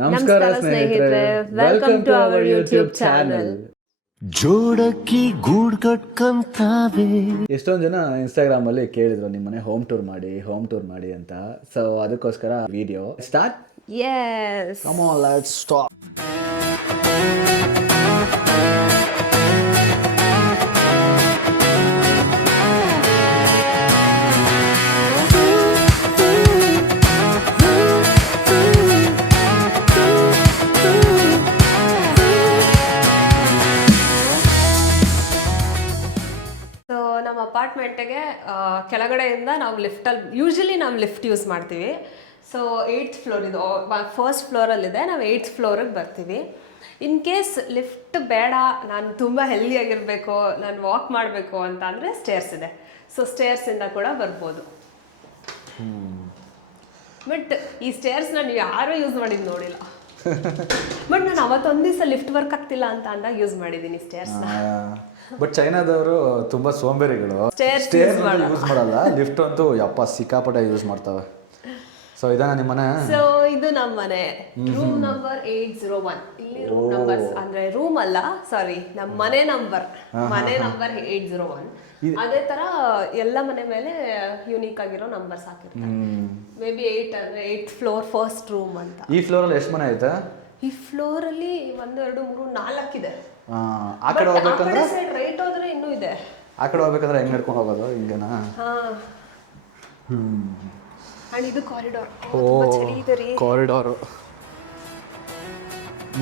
ನಮಸ್ಕಾರ ಸ್ನೇಹಿತರೆ, welcome to our YouTube channel. ಜೋಡಕ್ಕಿ ಗೂಡ್ ಕಟ್ಕಂತಾವೆ. ಎಷ್ಟೊಂದು ಜನ ಇನ್ಸ್ಟಾಗ್ರಾಮ್ ಅಲ್ಲಿ ಕೇಳಿದ್ರು ನಿಮ್ಮನೆ ಹೋಮ್ ಟೂರ್ ಮಾಡಿ ಅಂತ. ಸೊ ಅದಕ್ಕೋಸ್ಕರ video start. Yes. Come on, let's start. ನಮ್ಮ ಅಪಾರ್ಟ್ಮೆಂಟಿಗೆ ಕೆಳಗಡೆಯಿಂದ ನಾವು ಯೂಶಲಿ ನಾವು ಲಿಫ್ಟ್ ಯೂಸ್ ಮಾಡ್ತೀವಿ. ಸೊ 8th ಫ್ಲೋರ್ ಇದು, ಫಸ್ಟ್ ಫ್ಲೋರಲ್ಲಿದೆ, ನಾವು 8th ಫ್ಲೋರಿಗೆ ಬರ್ತೀವಿ. ಇನ್ ಕೇಸ್ ಲಿಫ್ಟ್ ಬೇಡ, ನಾನು ತುಂಬ ಹೆಲ್ದಿಯಾಗಿರಬೇಕು, ನಾನು ವಾಕ್ ಮಾಡಬೇಕು ಅಂತ ಅಂದರೆ ಸ್ಟೇರ್ಸ್ ಇದೆ. ಸೊ ಸ್ಟೇರ್ಸಿಂದ ಕೂಡ ಬರ್ಬೋದು. ಬಟ್ ಈ ಸ್ಟೇರ್ಸ್ ನಾನು ಯಾರೂ ಯೂಸ್ ಮಾಡಿದ್ದು ನೋಡಿಲ್ಲ. ಬಟ್ ನಾನು ಅವತ್ತೊಂದು ದಿವಸ ಲಿಫ್ಟ್ ವರ್ಕ್ ಆಗ್ತಿಲ್ಲ ಅಂತ ಅಂದಾಗ ಯೂಸ್ ಮಾಡಿದ್ದೀನಿ ಸ್ಟೇರ್ಸ್ನ. ಬಟ್ ಚೈನಾದವರು ತುಂಬಾ ಸೋಂಬೇರಿಗಳು, ಸ್ಟೇರ್ಸ್ ಯೂಸ್ ಮಾಡಲ್ಲ, ಲಿಫ್ಟ್ ಅಂತೂ ಯಪ್ಪ ಸಿಕ್ಕಾಪಟ್ಟೆ ಯೂಸ್ ಮಾಡ್ತವೆ. ಸೊ ಇದನ್ನ ನಿಮ್ಮ ಮನೆ? ಸೊ ಇದು ನಮ್ಮ ಮನೆ, ರೂಮ್ ನಂಬರ್ 801. ಇಲ್ಲಿ ರೂಮ್ ನಂಬರ್ಸ್ ಅಂದ್ರೆ ರೂಮ್ ಅಲ್ಲ, ಸಾರಿ, ನಮ್ಮ ಮನೆ ನಂಬರ್ 801. ಅದೇ ತರ ಎಲ್ಲ ಮನೆ ಮೇಲೆ ಯೂನಿಕ್ ಆಗಿರೋ ನಂಬರ್ಸ್ ಹಾಕಿರ್ತಾರೆ. ಮೇ ಬಿ 8 ಅಂದ್ರೆ 8th ಫ್ಲೋರ್ ಫಸ್ಟ್ ರೂಮ್ ಅಂತ. ಈ ಫ್ಲೋರ್ ಅಲ್ಲಿ ಎಷ್ಟು ಮನೆ ಐತೆ? ಈ ಫ್ಲೋರ್ ಅಲ್ಲಿ 1 2 3 4 ಇದೆ. ಆ ಕಡೆ ಹೋಗ್ಬೇಕಂದ್ರೆ ರೈಟ್ ಹೋದ್ರೆ ಇನ್ನೂ ಇದೆ. ಆ ಕಡೆ ಹೋಗ್ಬೇಕಂದ್ರೆ ಹೆಂಗ್ ನಡ್ಕೊಂಡು ಹೋಗೋದು? ಹಿಂಗೇನಾ? ಅಂಡ್ ಇದು ಕಾರಿಡಾರ್. ಕಾರಿಡಾರು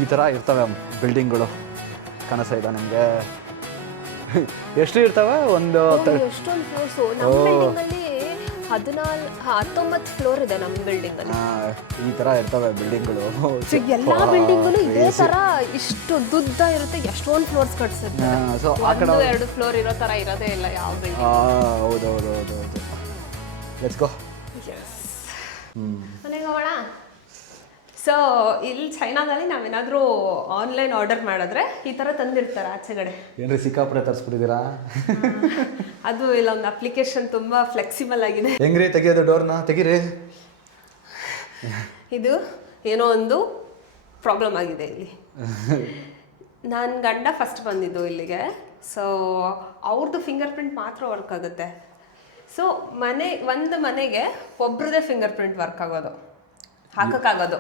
ಈ ಥರ ಇರ್ತವೆ ಬಿಲ್ಡಿಂಗ್ಗಳು. ಕನಸಿದೆ ನಿಮಗೆ? ಎಷ್ಟು ಇರ್ತವೆ? ಒಂದು ಎಷ್ಟೊಂದು ಫ್ಲೋರ್ಸು ನಮ್ಮ ಬಿಲ್ಡಿಂಗ್ ಅಲ್ಲಿ 19 ಫ್ಲೋರ್ ಇದೆ ನಮ್ಮ ಬಿಲ್ಡಿಂಗ್ ಅಲ್ಲಿ. ಈ ತರ ಇರ್ತವೆ ಬಿಲ್ಡಿಂಗ್ಗಳು. ಎಲ್ಲಾ ಬಿಲ್ಡಿಂಗ್ಗಳು ಇದೇ ತರ ಇಷ್ಟು ದುದ್ದ ಇರುತ್ತೆ, ಎಷ್ಟೊಂದು ಫ್ಲೋರ್ಸ್ ಕಟ್ಸಿರ್ತಾರೆ. ಸೊ ಆ ಕಡೆ 2 ಫ್ಲೋರ್ ಇರೋ ತರ ಇರೋದೇ ಇಲ್ಲ ಯಾವ ಬಿಲ್ಡಿಂಗ್. ಹೌದು. Let's go. ಮನೆಗೆ ಹೋಗೋಣ. ಸೊ ಇಲ್ಲಿ ಚೈನಾದಲ್ಲಿ ನಾವೇನಾದರೂ ಆನ್ಲೈನ್ ಆರ್ಡರ್ ಮಾಡಿದ್ರೆ ಈ ಥರ ತಂದಿರ್ತಾರೆ ಆಚೆಗಡೆ. ಏನ್ರಿ ಸಿಕ್ಕಾಪಟ್ಟೆ ತರಿಸ್ಬಿಟ್ಟಿದ್ದೀರಾ? ಅದು ಇಲ್ಲೊಂದು ಅಪ್ಲಿಕೇಶನ್ ತುಂಬ ಫ್ಲೆಕ್ಸಿಬಲ್ ಆಗಿದೆ. ಹೆಂಗ್ರಿ ತೆಗಿಯೋದು? ಡೋರ್ನ ತೆಗೀರಿ. ಇದು ಏನೋ ಒಂದು ಪ್ರಾಬ್ಲಮ್ ಆಗಿದೆ ಇಲ್ಲಿ. ನನ್ನ ಗಂಡ ಫಸ್ಟ್ ಬಂದಿದ್ದು ಇಲ್ಲಿಗೆ. ಸೊ ಅವ್ರದ್ದು ಫಿಂಗರ್ ಪ್ರಿಂಟ್ ಮಾತ್ರ ವರ್ಕ್ ಆಗುತ್ತೆ. ಸೊ ಒಂದು ಮನೆಗೆ ಒಬ್ರದೇ ಫಿಂಗರ್ ಪ್ರಿಂಟ್ ವರ್ಕ್ ಆಗೋದು, ಹಾಕೋಕ್ಕಾಗೋದು,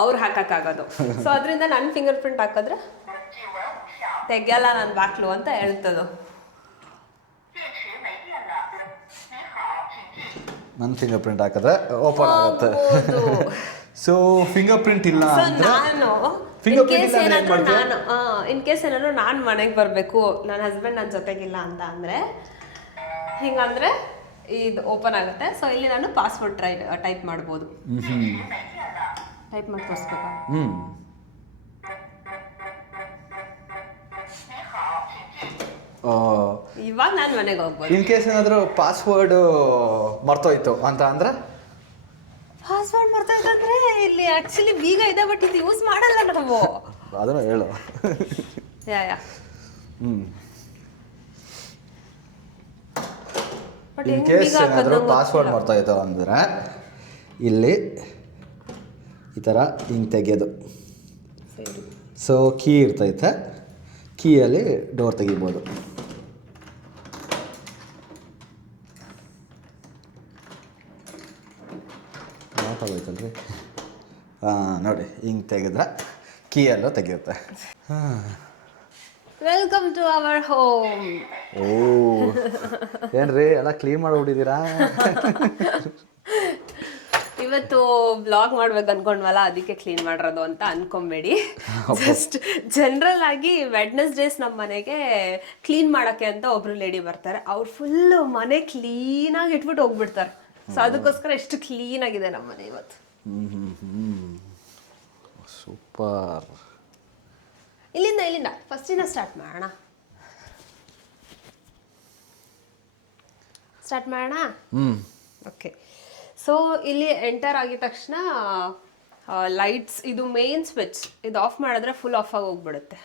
ಅವ್ರು ಹಾಕೋಕ್ಕಾಗೋದು. ಸೊ ಅದರಿಂದ ನನ್ನ ಫಿಂಗರ್ ಪ್ರಿಂಟ್ ಹಾಕಿದ್ರೆ ತೆಗಿಯಲ್ಲ ನನ್ನ ಬಾಕ್ಲು ಅಂತ ಹೇಳ್ತದು. ನನ್ನ ಫಿಂಗರ್ ಪ್ರಿಂಟ್ ಹಾಕಿದ್ರೆ ಓಪನ್ ಆಗುತ್ತೆ. ಸೊ ಫಿಂಗರ್ ಪ್ರಿಂಟ್ ಇಲ್ಲ ಅಂದ್ರೆ ಇನ್ ಕೇಸ್ ಏನಾದ್ರು ನಾನು ಮನೆಗೆ ಬರಬೇಕು, ನನ್ನ ಹಸ್ಬೆಂಡ್ ನನ್ನ ಜೊತೆಗಿಲ್ಲ ಅಂತ ಅಂದರೆ ಹಿಂಗಂದ್ರೆ ಇದು ಓಪನ್ ಆಗುತ್ತೆ. ಸೊ ಇಲ್ಲಿ ನಾನು ಪಾಸ್ವರ್ಡ್ ಟೈಪ್ ಮಾಡ್ಬೋದು. ಟೈಪ್ ಮಾಡಿ ತೋರಿಸ್ಬೇಕಾ? ಇವಾಗ ನಾನು ಮನೆಗೆ ಹೋಗ್ಬೋದು. ಇನ್ ಕೇಸ್ ಏನಾದರೂ ಪಾಸ್ವರ್ಡ್ ಮರ್ತೋಯ್ತು ಅಂತ ಅಂದ್ರೆ? ಪಾಸ್ವರ್ಡ್ ಮರ್ತೋಯ್ತು ಅಂದ್ರೆ ಇಲ್ಲಿ ಆಕ್ಚುಲಿ ಬೀಗ ಇದೆ, ಬಟ್ ಇದು ಯೂಸ್ ಮಾಡಲ್ಲ ನಾವು. ಅದನ್ನು ಹೇಳು. ಯಾ ಇನ್ ಕೇಸ್ ಏನಾದರೂ ಪಾಸ್ವರ್ಡ್ ಮರ್ತೋಯ್ತು ಅಂದ್ರೆ ಇಲ್ಲಿ ಈ ಥರ ಹಿಂಗೆ ತೆಗೆಯೋದು. ಸೊ ಕೀ ಇರ್ತೈತೆ, ಕೀಯಲ್ಲಿ ಡೋರ್ ತೆಗಿಬೋದು. ಮಾತಾಗೋಯ್ತಲ್ರಿ? ನೋಡಿ, ಹಿಂಗೆ ತೆಗೆದ್ರೆ ಕೀಯಲ್ಲೂ ತೆಗೆಯುತ್ತೆ. Welcome to our home. ಓ ಏನ್ರಿ ಎಲ್ಲ ಕ್ಲೀನ್ ಮಾಡಿಬಿಟ್ಟಿದ್ದೀರಾ? ಇವತ್ತು ಬ್ಲಾಗ್ ಮಾಡ್ಬೇಕು ಅನ್ಕೊಂಡ್ವಲ್ಲ, ಅದಕ್ಕೆ ಕ್ಲೀನ್ ಮಾಡಿರೋದು ಅಂತ ಅನ್ಕೊಂಬೇಡಿ. ಜಸ್ಟ್ ಜನರಲ್ ಆಗಿ ವೆಡ್ನೆಸ್ಡೇಸ್ ನಮ್ಮ ಮನೆಗೆ ಕ್ಲೀನ್ ಮಾಡೋಕ್ಕೆ ಅಂತ ಒಬ್ರು ಲೇಡಿ ಬರ್ತಾರೆ. ಅವ್ರು ಫುಲ್ಲು ಮನೆ ಕ್ಲೀನಾಗಿ ಇಟ್ಬಿಟ್ಟು ಹೋಗ್ಬಿಡ್ತಾರೆ. ಸೊ ಅದಕ್ಕೋಸ್ಕರ ಎಷ್ಟು ಕ್ಲೀನ್ ಆಗಿದೆ ನಮ್ಮ ಮನೆ ಇವತ್ತು. ಸೂಪರ್. ಇಲ್ಲಿಂದ ಫಸ್ಟಿಂದ ಸ್ಟಾರ್ಟ್ ಮಾಡೋಣ. ಓಕೆ. ಸೊ ಇಲ್ಲಿ ಎಂಟರ್ ಆಗಿದ ತಕ್ಷಣ ಲೈಟ್ಸ್, ಇದು ಮೇನ್ ಸ್ವಿಚ್, ಇದು ಆಫ್ ಮಾಡಿದ್ರೆ ಫುಲ್ ಆಫ್ ಆಗಿ ಹೋಗ್ಬಿಡುತ್ತೆ.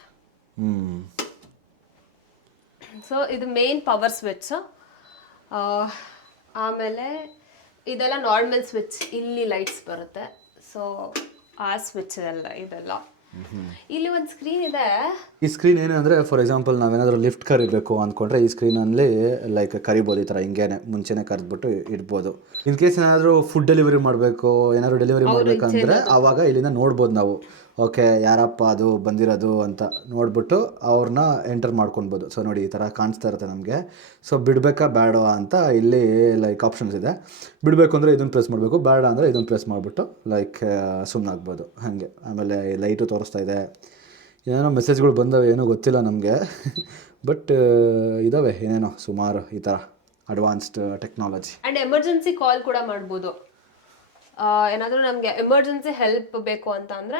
ಸೊ ಇದು ಮೇನ್ ಪವರ್ ಸ್ವಿಚ್. ಆಮೇಲೆ ಇದೆಲ್ಲ ನಾರ್ಮಲ್ ಸ್ವಿಚ್, ಇಲ್ಲಿ ಲೈಟ್ಸ್ ಬರುತ್ತೆ. ಸೊ ಆ ಸ್ವಿಚ್ ಇದೆಲ್ಲ ಇಲ್ಲಿ ಒಂದು ಸ್ಕ್ರೀನ್ ಇದೆ. ಈ ಸ್ಕ್ರೀನ್ ಏನಂದರೆ ಫಾರ್ ಎಕ್ಸಾಂಪಲ್ ನಾವೇನಾದರೂ ಲಿಫ್ಟ್ ಕರಿಬೇಕು ಅಂದ್ಕೊಂಡ್ರೆ ಈ ಸ್ಕ್ರೀನಲ್ಲಿ ಲೈಕ್ ಕರಿಬೋದು, ಈ ಥರ ಹಿಂಗೇನೆ ಮುಂಚೆನೇ ಕರೆದ್ಬಿಟ್ಟು ಇಡ್ಬೋದು. ಇನ್ ಕೇಸ್ ಏನಾದರೂ ಫುಡ್ ಡೆಲಿವರಿ ಮಾಡಬೇಕು, ಏನಾದರೂ ಡೆಲಿವರಿ ಮಾಡಬೇಕಂದ್ರೆ ಆವಾಗ ಇಲ್ಲಿಂದ ನೋಡ್ಬೋದು ನಾವು, ಓಕೆ ಯಾರಪ್ಪ ಅದು ಬಂದಿರೋದು ಅಂತ ನೋಡ್ಬಿಟ್ಟು ಅವ್ರನ್ನ ಎಂಟರ್ ಮಾಡ್ಕೊಳ್ಬೋದು. ಸೊ ನೋಡಿ ಈ ಥರ ಕಾಣಿಸ್ತಾ ಇರುತ್ತೆ ನಮಗೆ. ಸೊ ಬಿಡಬೇಕಾ ಬೇಡ ಅಂತ ಇಲ್ಲಿ ಲೈಕ್ ಆಪ್ಷನ್ಸ್ ಇದೆ. ಬಿಡಬೇಕು ಅಂದರೆ ಇದನ್ನು ಪ್ರೆಸ್ ಮಾಡಬೇಕು, ಬೇಡ ಅಂದರೆ ಇದನ್ನು ಪ್ರೆಸ್ ಮಾಡಿಬಿಟ್ಟು ಲೈಕ್ ಸುಮ್ಮನಾಗ್ಬೋದು ಹಾಗೆ. ಆಮೇಲೆ ಲೈಟು ತೋರಿಸ್ತಾ ಇದೆ, ಏನೇನೋ ಮೆಸೇಜ್ಗಳು ಬಂದವೆ, ಏನೋ ಗೊತ್ತಿಲ್ಲ ನಮಗೆ ಬಟ್ ಇದ್ದಾವೆ ಏನೇನೋ ಸುಮಾರು ಈ ಥರ advanced technology. And emergency call ಕೂಡ ಮಾಡ್ಬೋದು. ಏನಾದರೂ ನಮಗೆ ಎಮರ್ಜೆನ್ಸಿ ಹೆಲ್ಪ್ ಬೇಕು ಅಂತ ಅಂದರೆ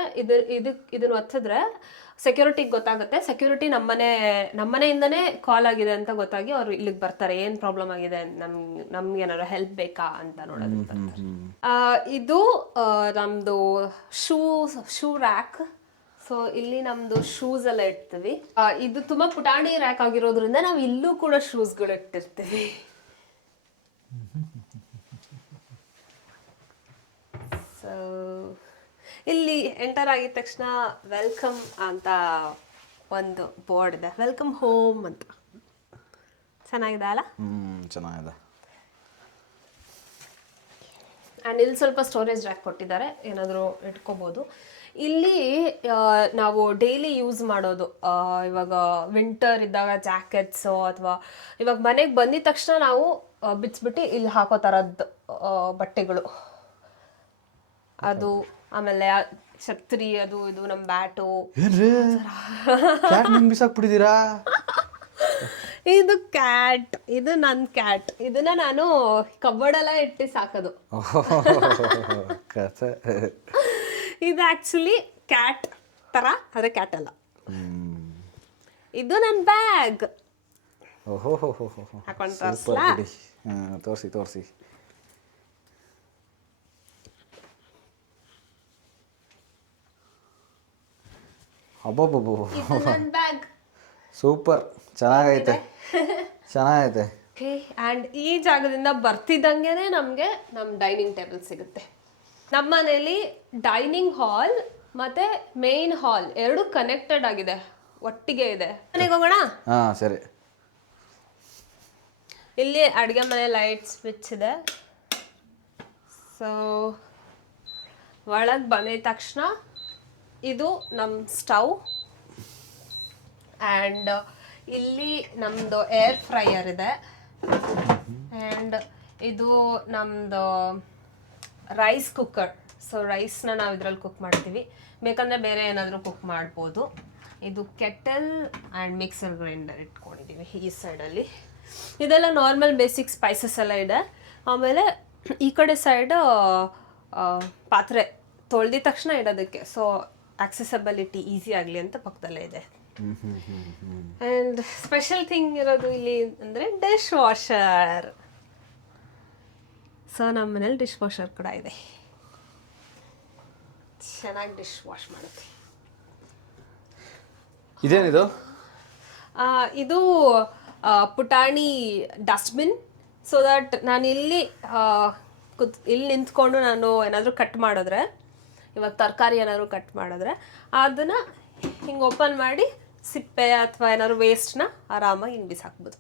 ಇದನ್ನು ಒತ್ತಿದ್ರೆ ಸೆಕ್ಯೂರಿಟಿಗೆ ಗೊತ್ತಾಗುತ್ತೆ. ಸೆಕ್ಯೂರಿಟಿ ನಮ್ಮನೆಯಿಂದನೇ ಕಾಲ್ ಆಗಿದೆ ಅಂತ ಗೊತ್ತಾಗಿ ಅವರು ಇಲ್ಲಿಗೆ ಬರ್ತಾರೆ, ಏನು ಪ್ರಾಬ್ಲಮ್ ಆಗಿದೆ, ನಮ್ಗೆ ಏನಾದ್ರು ಹೆಲ್ಪ್ ಬೇಕಾ ಅಂತ ನೋಡೋದಕ್ಕೆ ಬರ್ತಾರೆ. ಇದು ನಮ್ಮದು ಶೂ ರ್ಯಾಕ್. ಸೊ ಇಲ್ಲಿ ನಮ್ಮದು ಶೂಸ್ ಎಲ್ಲ ಇಡ್ತೀವಿ. ಇದು ತುಂಬ ಪುಟಾಣಿ ರ್ಯಾಕ್ ಆಗಿರೋದ್ರಿಂದ ನಾವು ಇಲ್ಲೂ ಕೂಡ ಶೂಸ್ಗಳು ಇಟ್ಟಿರ್ತೀವಿ. ಸೊ ಇಲ್ಲಿ ಎಂಟರ್ ಆಗಿದ ತಕ್ಷಣ ವೆಲ್ಕಮ್ ಅಂತ ಒಂದು ಬೋರ್ಡ್ ಇದೆ, ವೆಲ್ಕಮ್ ಹೋಮ್ ಅಂತ. ಚೆನ್ನಾಗಿದೆ ಅಲ್ಲ? ಚೆನ್ನಾಗಿದೆ. ಆ್ಯಂಡ್ ಇಲ್ಲಿ ಸ್ವಲ್ಪ ಸ್ಟೋರೇಜ್ ರ್ಯಾಕ್ ಕೊಟ್ಟಿದ್ದಾರೆ, ಏನಾದರೂ ಇಟ್ಕೋಬೋದು. ಇಲ್ಲಿ ನಾವು ಡೈಲಿ ಯೂಸ್ ಮಾಡೋದು, ಇವಾಗ ವಿಂಟರ್ ಇದ್ದಾಗ ಜಾಕೆಟ್ಸು ಅಥವಾ ಇವಾಗ ಮನೆಗೆ ಬಂದಿದ ತಕ್ಷಣ ನಾವು ಬಿಚ್ಚಿಬಿಟ್ಟು ಇಲ್ಲಿ ಹಾಕೋ ಥರದ್ದು ಬಟ್ಟೆಗಳು ಅದು. ಆಮೇಲೆ ಛತ್ರಿ, ಅದು ಇದು ನಮ್ಮ ಬ್ಯಾಟು. ಬಿಸಾಕ್ಬಿಟ್ಟಿದ್ದೀರಾ? ಇದು ಕ್ಯಾಟ್, ಇದು ನನ್ನ ಕ್ಯಾಟ್. ಇದನ್ನ ನಾನು ಕಬೋರ್ಡೆಲ್ಲ ಇಟ್ಟು ಸಾಕೋದು. ಇದು ಆಕ್ಚುಲಿ ಕ್ಯಾಟ್ ತರ, ಆದ್ರೆ ಕ್ಯಾಟ್ ಅಲ್ಲ. ಇದು ನನ್ನ ಬ್ಯಾಗ್. ಹಾಕೊಂಡು ತೋರಿಸ್ಲಾ? ತೋರಿಸಿ. ಬ್ಯಾಗ್ ಸೂಪರ್, ಚೆನ್ನಾಗೈತೆ. ಆ್ಯಂಡ್ ಈ ಜಾಗದಿಂದ ಬರ್ತಿದ್ದಂಗೆನೆ ನಮಗೆ ನಮ್ಮ ಡೈನಿಂಗ್ ಟೇಬಲ್ ಸಿಗುತ್ತೆ. ನಮ್ಮ ಮನೇಲಿ ಡೈನಿಂಗ್ ಹಾಲ್ ಮತ್ತೆ ಮೇನ್ ಹಾಲ್ ಎರಡು ಕನೆಕ್ಟೆಡ್ ಆಗಿದೆ, ಒಟ್ಟಿಗೆ ಇದೆ. ಮನೆಗೆ ಹೋಗೋಣ? ಸರಿ. ಇಲ್ಲಿ ಅಡುಗೆ ಮನೆ ಲೈಟ್ ಸ್ವಿಚ್ ಇದೆ. ಸೊ ಒಳಗೆ ಬಂದಿದ ತಕ್ಷಣ ಇದು ನಮ್ಮ ಸ್ಟವ್. ಆ್ಯಂಡ್ ಇಲ್ಲಿ ನಮ್ಮದು ಏರ್ ಫ್ರೈಯರ್ ಇದೆ. ಆ್ಯಂಡ್ ಇದು ನಮ್ಮದು ರೈಸ್ ಕುಕ್ಕರ್. ಸೊ ರೈಸ್ನ ನಾವು ಇದರಲ್ಲಿ ಕುಕ್ ಮಾಡ್ತೀವಿ, ಬೇಕಂದರೆ ಬೇರೆ ಏನಾದರೂ ಕುಕ್ ಮಾಡ್ಬೋದು. ಇದು ಕೆಟಲ್ ಆ್ಯಂಡ್ ಮಿಕ್ಸರ್ ಗ್ರೈಂಡರ್ ಇಟ್ಕೊಂಡಿದ್ದೀವಿ ಈ ಸೈಡಲ್ಲಿ. ಇದೆಲ್ಲ ನಾರ್ಮಲ್ ಬೇಸಿಕ್ ಸ್ಪೈಸಸ್ ಎಲ್ಲ ಇದೆ. ಆಮೇಲೆ ಈ ಕಡೆ ಸೈಡ್ ಪಾತ್ರೆ ತೊಳೆದಿದ ತಕ್ಷಣ ಇಡೋದಕ್ಕೆ, ಸೊ ಆಕ್ಸೆಸಬಿಲಿಟಿ ಈಸಿ ಆಗಲಿ ಅಂತ ಪಕ್ಕದಲ್ಲೇ ಇದೆ. ಆ್ಯಂಡ್ ಸ್ಪೆಷಲ್ ಥಿಂಗ್ ಇರೋದು ಇಲ್ಲಿ ಅಂದರೆ ಡಿಶ್ ವಾಷರ್. ಸೊ ನಮ್ಮ ಮನೇಲಿ ಡಿಶ್ ವಾಷರ್ ಕೂಡ ಇದೆ, ಚೆನ್ನಾಗಿ ಡಿಶ್ ವಾಶ್ ಮಾಡುತ್ತೆ. ಇದೇನಿದು? ಇದು ಪುಟಾಣಿ ಡಸ್ಟ್ಬಿನ್. ಸೊ ದಟ್ ನಾನು ಇಲ್ಲಿ ನಿಂತ್ಕೊಂಡು ನಾನು ಏನಾದರೂ ಕಟ್ ಮಾಡಿದ್ರೆ, ಇವಾಗ ತರಕಾರಿ ಏನಾದರೂ ಕಟ್ ಮಾಡಿದ್ರೆ ಅದನ್ನು ಹಿಂಗೆ ಓಪನ್ ಮಾಡಿ ಸಿಪ್ಪೆ ಅಥವಾ ಏನಾದ್ರು ವೇಸ್ಟ್ನ ಆರಾಮಾಗಿ ಹಿಂಗೆ ಬಿಸಾಕ್ಬೋದು.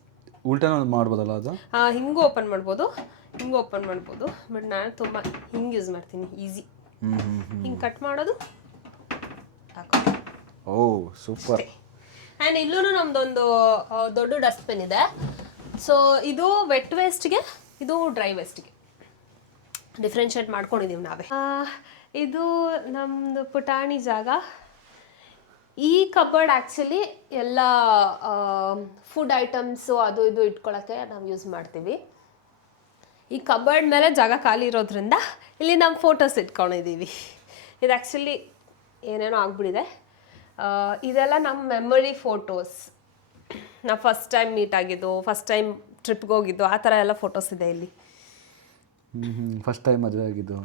ಉಲ್ಟಾ ಮಾಡ್ಬೋದಲ್ಲ ಅದು? ಹಿಂಗೂ ಓಪನ್ ಮಾಡ್ಬೋದು, ಹಿಂಗೆ ಓಪನ್ ಮಾಡ್ಬೋದು. ಬಟ್ ನಾನು ತುಂಬ ಹಿಂಗೆ ಯೂಸ್ ಮಾಡ್ತೀನಿ, ಈಸಿ. ಹಿಂಗೆ ಕಟ್ ಮಾಡೋದು, ಓ ಸೂಪರ್. ಆ್ಯಂಡ್ ಇಲ್ಲೂ ನಮ್ದೊಂದು ದೊಡ್ಡ ಡಸ್ಟ್ಬಿನ್ ಇದೆ. ಸೊ ಇದು ವೆಟ್ ವೇಸ್ಟ್ಗೆ, ಇದು ಡ್ರೈ ವೇಸ್ಟ್ಗೆ ಡಿಫ್ರೆನ್ಷಿಯೇಟ್ ಮಾಡ್ಕೊಂಡಿದ್ದೀವಿ ನಾವೇ. ಇದು ನಮ್ಮದು ಪುಟಾಣಿ ಜಾಗ. ಈ ಕಬೋರ್ಡ್ ಆ್ಯಕ್ಚುಲಿ ಎಲ್ಲ ಫುಡ್ ಐಟಮ್ಸು ಅದು ಇದು ಇಟ್ಕೊಳ್ಳೋಕ್ಕೆ ನಾವು ಯೂಸ್ ಮಾಡ್ತೀವಿ. ಈ ಕಬೋರ್ಡ್ ಮೇಲೆ ಜಾಗ ಖಾಲಿ ಇರೋದ್ರಿಂದ ಇಲ್ಲಿ ನಮ್ಮ ಫೋಟೋಸ್ ಇಟ್ಕೊಂಡಿದ್ದೀವಿ. ಇದು ಆ್ಯಕ್ಚುಲಿ ಏನೇನೋ ಆಗ್ಬಿಟ್ಟಿದೆ. ಇದೆಲ್ಲ ನಮ್ಮ ಮೆಮೊರಿ ಫೋಟೋಸ್. ನಾವು ಫಸ್ಟ್ ಟೈಮ್ ಮೀಟ್ ಆಗಿದ್ದು, ಫಸ್ಟ್ ಟೈಮ್ ಟ್ರಿಪ್ಗೆ ಹೋಗಿದ್ದು, ಆ ಥರ ಎಲ್ಲ ಫೋಟೋಸ್ ಇದೆ ಇಲ್ಲಿ. ಫಸ್ಟ್ ಟೈಮ್ ಮದುವೆ ಆಗಿದ್ದು,